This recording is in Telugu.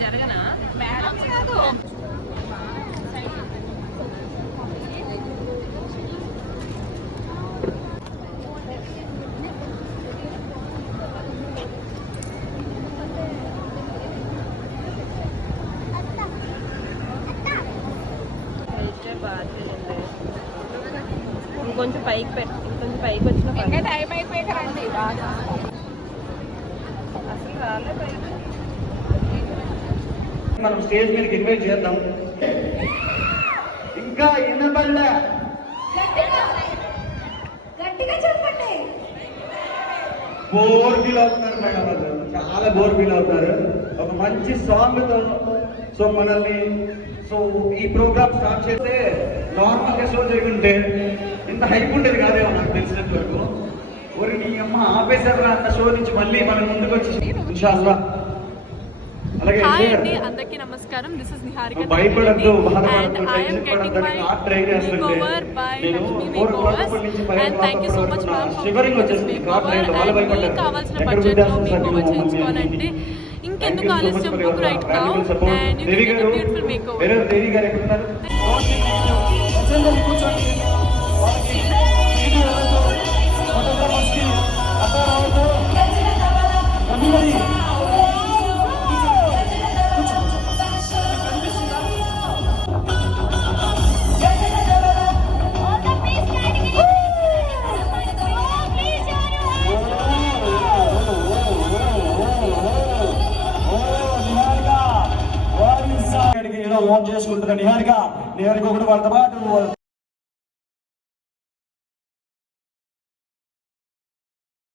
జరగనా మేడం కాదు ఇంకొంచెం పైకి పెట్టి ఇంకొంచెం పైకి వచ్చిన ఇంకా టైం అయిపోయాక రండి బాగా అసలు రాలే పైకి మనం స్టేజ్ మీదకి ఇన్వైట్ చేద్దాం. ఇంకా వినబడలే బోర్ ఫీల్ అవుతున్నారు మేడం, వాళ్ళు చాలా బోర్ ఫీల్ అవుతారు. ఒక మంచి సాంగ్ తో సో మనల్ని సో ఈ ప్రోగ్రామ్ స్టార్ట్ చేస్తే నార్మల్ గా షో చేయకుంటే ఇంత హైప్ ఉండేది కాదేమో నాకు తెలిసినంత వరకు. ఊరి నీ అమ్మ ఆపేశారు అంత షో నుంచి మళ్ళీ మన ముందుకు వచ్చి ఇన్షాల్లా. అలాగే అందరికీ నమస్కారం. దిస్ ఇస్ నిహారిక భయపడద్దు, and I am getting my makeover by Lakshmi Makeovers and thank you so much ma'am for this makeover. And మీకు కావాల్సిన బడ్జెట్ లో makeover చేయించుకోవాలంటే ఇంకెందుకు ఆలస్యం, book right now and you can get a beautiful makeover. దేవి గారు ఎక్కడ ఉన్నారు? ఓన్ చేసుకుంటున్న నిహారిక ఒకటి వాళ్ళతో పాటు